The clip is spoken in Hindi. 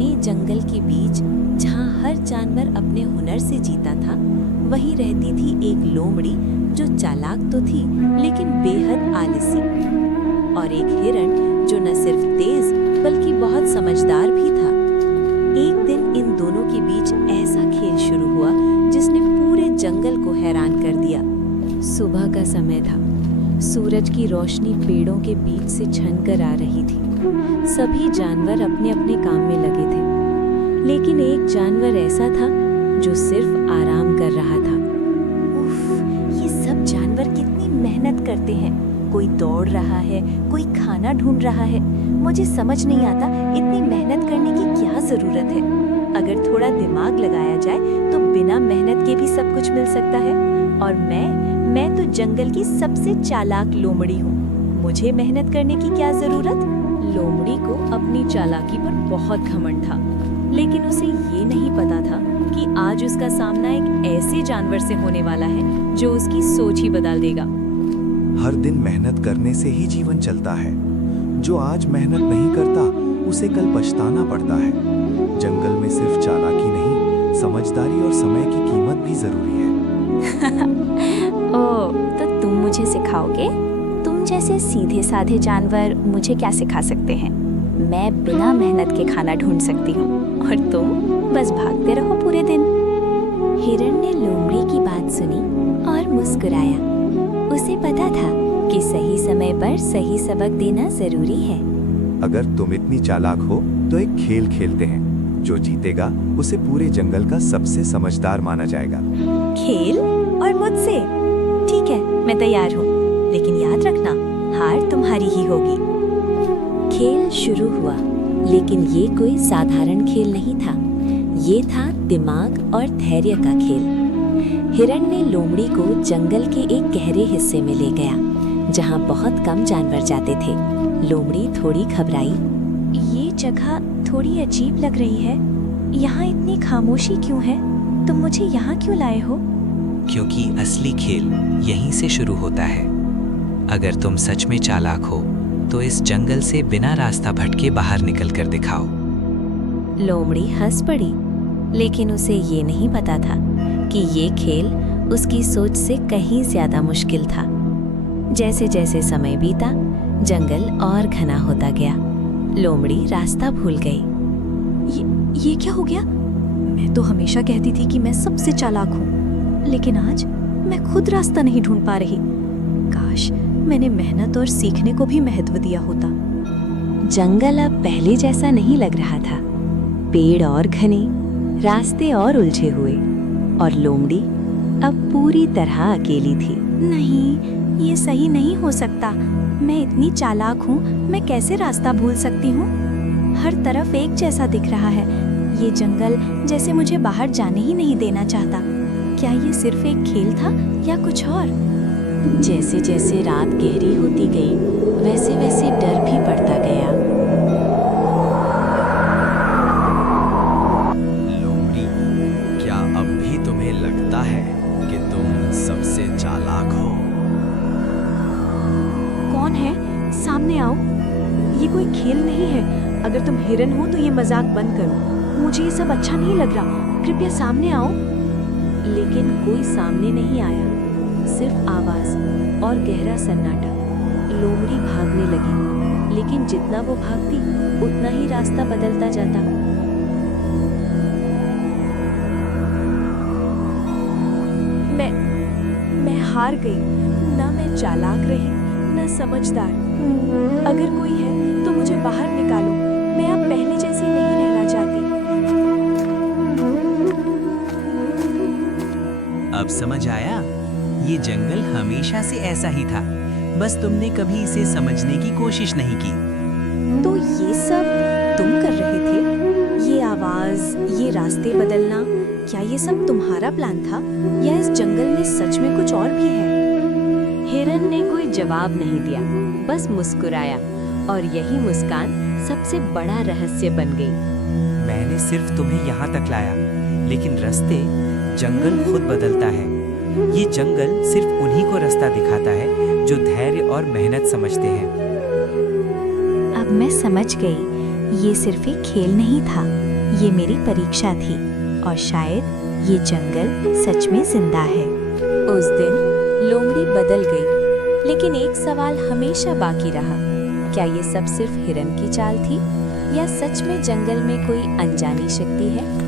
घने जंगल के बीच, जहाँ हर जानवर अपने हुनर से जीता था, वहीं रहती थी एक लोमड़ी जो चालाक तो थी लेकिन बेहद आलसी, और एक हिरण जो न सिर्फ तेज बल्कि बहुत समझदार भी था। एक दिन इन दोनों के बीच ऐसा खेल शुरू हुआ जिसने पूरे जंगल को हैरान कर दिया। सुबह का समय था। सूरज की रोशनी पेड़ों के बीच से छनकर आ रही थी। सभी जानवर अपने अपने काम में लगे थे, लेकिन एक जानवर ऐसा था जो सिर्फ आराम कर रहा था। उफ, ये सब जानवर कितनी मेहनत करते हैं। कोई दौड़ रहा है, कोई खाना ढूंढ रहा है। मुझे समझ नहीं आता इतनी मेहनत करने की क्या जरूरत है। अगर थोड़ा दिमाग लगाया जाए तो बिना मेहनत के भी सब कुछ मिल सकता है। और मैं तो जंगल की सबसे चालाक लोमड़ी हूँ। मुझे मेहनत करने की क्या जरूरत। लोमड़ी को अपनी चालाकी पर बहुत घमंड था, लेकिन उसे ये नहीं पता था कि आज उसका सामना एक ऐसे जानवर से होने वाला है जो उसकी सोच ही बदल देगा। हर दिन मेहनत करने से ही जीवन चलता है। जो आज मेहनत नहीं करता उसे कल पछताना पड़ता है। जंगल में सिर्फ चालाकी नहीं, समझदारी और समय की कीमत भी जरूरी है। ओह, तो तुम मुझे सिखाओगे? तुम जैसे सीधे साधे जानवर मुझे क्या सिखा सकते हैं? मैं बिना मेहनत के खाना ढूंढ सकती हूँ और तुम बस भागते रहो पूरे दिन। हिरण ने लोमड़ी की बात सुनी और मुस्कुराया। उसे पता था कि सही समय पर सही सबक देना जरूरी है। अगर तुम इतनी चालाक हो तो एक खेल खेलते हैं। जो जीतेगा उसे पूरे जंगल का सबसे समझदार माना जाएगा। खेल? और मुझसे? ठीक है, मैं तैयार हूँ, लेकिन याद रखना हार तुम्हारी ही होगी। खेल शुरू हुआ, लेकिन ये कोई साधारण खेल नहीं था। ये था दिमाग और धैर्य का खेल। हिरण ने लोमड़ी को जंगल के एक गहरे हिस्से में ले गया, जहाँ बहुत कम जानवर जाते थे। लोमड़ी थोड़ी घबराई। ये जगह थोड़ी अजीब लग रही है। यहाँ इतनी खामोशी क्यों है? तुम मुझे यहाँ क्यों लाए हो? क्योंकि असली खेल यहीं से शुरू होता है। अगर तुम सच में चालाक हो तो इस जंगल से बिना रास्ता भटके बाहर निकल कर दिखाओ। लोमड़ी हंस पड़ी, लेकिन उसे ये नहीं पता था कि ये खेल उसकी सोच से कहीं ज्यादा मुश्किल था। जैसे जैसे समय बीता, जंगल और घना होता गया। लोमड़ी रास्ता भूल गई। ये क्या हो गया? मैं तो हमेशा कहती थी कि मैं सबसे चालाक हूँ, लेकिन आज मैं खुद रास्ता नहीं ढूंढ पा रही। काश मैंने मेहनत और सीखने को भी महत्व दिया होता। जंगल अब पहले जैसा नहीं लग रहा था। पेड़ और घने, रास्ते और उलझे हुए, और लोमड़ी अब पूरी तरह अकेली थी। नहीं, ये सही नहीं हो सकता। मैं इतनी चालाक हूँ, मैं कैसे रास्ता भूल सकती हूँ? हर तरफ एक जैसा दिख रहा है। ये जंगल जैसे मुझे बाहर जाने ही नहीं देना चाहता। क्या ये सिर्फ एक खेल था या कुछ और? जैसे जैसे रात गहरी होती गई, वैसे वैसे डर भी बढ़ता गया। लोमड़ी, क्या अब भी तुम्हें लगता है कि तुम सबसे चालाक हो? कौन है? सामने आओ। ये कोई खेल नहीं है। अगर तुम हिरन हो तो ये मजाक बंद करो। मुझे ये सब अच्छा नहीं लग रहा। कृपया सामने आओ। लेकिन कोई सामने नहीं आया, सिर्फ आवाज और गहरा सन्नाटा। लोमड़ी भागने लगी, लेकिन जितना वो भागती उतना ही रास्ता बदलता जाता। मैं हार गई। ना मैं चालाक रही, ना समझदार। अगर कोई है तो मुझे बाहर निकालो। मैं अब पहले जैसी नहीं रहना चाहती। अब समझ आया? ये जंगल हमेशा से ऐसा ही था, बस तुमने कभी इसे समझने की कोशिश नहीं की। तो ये सब तुम कर रहे थे? ये आवाज, ये रास्ते बदलना, क्या ये सब तुम्हारा प्लान था या इस जंगल में सच में कुछ और भी है? हिरन ने कोई जवाब नहीं दिया, बस मुस्कुराया, और यही मुस्कान सबसे बड़ा रहस्य बन गई। मैंने सिर्फ तुम्हें यहाँ तक लाया, लेकिन रास्ते जंगल खुद बदलता है। ये जंगल सिर्फ उन्हीं को रास्ता दिखाता है जो धैर्य और मेहनत समझते हैं। अब मैं समझ गई, ये सिर्फ एक खेल नहीं था, ये मेरी परीक्षा थी और शायद ये जंगल सच में जिंदा है। उस दिन लोमड़ी बदल गई, लेकिन एक सवाल हमेशा बाकी रहा। क्या ये सब सिर्फ हिरन की चाल थी या सच में जंगल में कोई अनजानी शक्ति है?